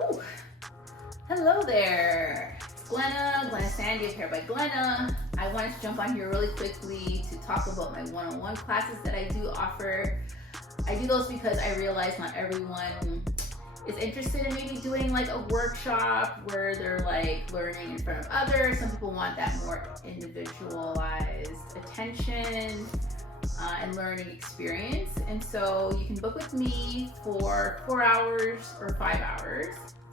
Whew. Hello there, Glenna Sandy of Hair by Glenna. I wanted to jump on here really quickly to talk about my one-on-one classes that I do offer. I do those because I realize not everyone is interested in maybe doing like a workshop where they're like learning in front of others. Some people want that more individualized attention and learning experience. And so you can book with me for 4 hours or 5 hours.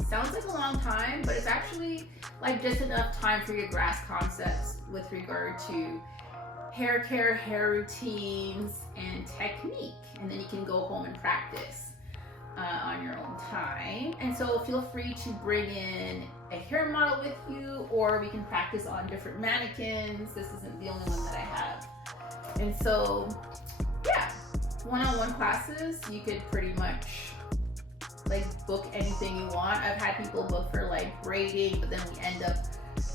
Sounds like a long time, but it's actually like just enough time for you to grasp concepts with regard to hair care, hair routines, and technique. And then you can go home and practice on your own time. And so feel free to bring in a hair model with you, or we can practice on different mannequins. This isn't the only one that I have. And so, yeah, one-on-one classes, you could pretty much like book anything you want. I've had people book for like braiding, but then we end up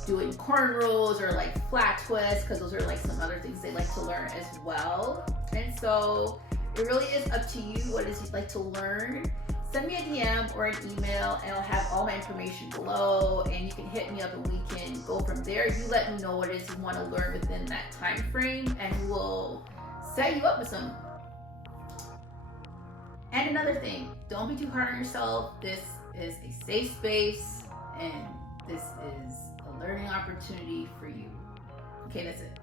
doing cornrows or like flat twists, because those are like some other things they like to learn as well. And so it really is up to you what it is you'd like to learn. Send me a DM or an email and I'll have all my information below, and you can hit me up and we can go from there. You let me know what it is you want to learn within that time frame and we'll set you up with some. And another thing, don't be too hard on yourself. This is a safe space and this is a learning opportunity for you. Okay, that's it.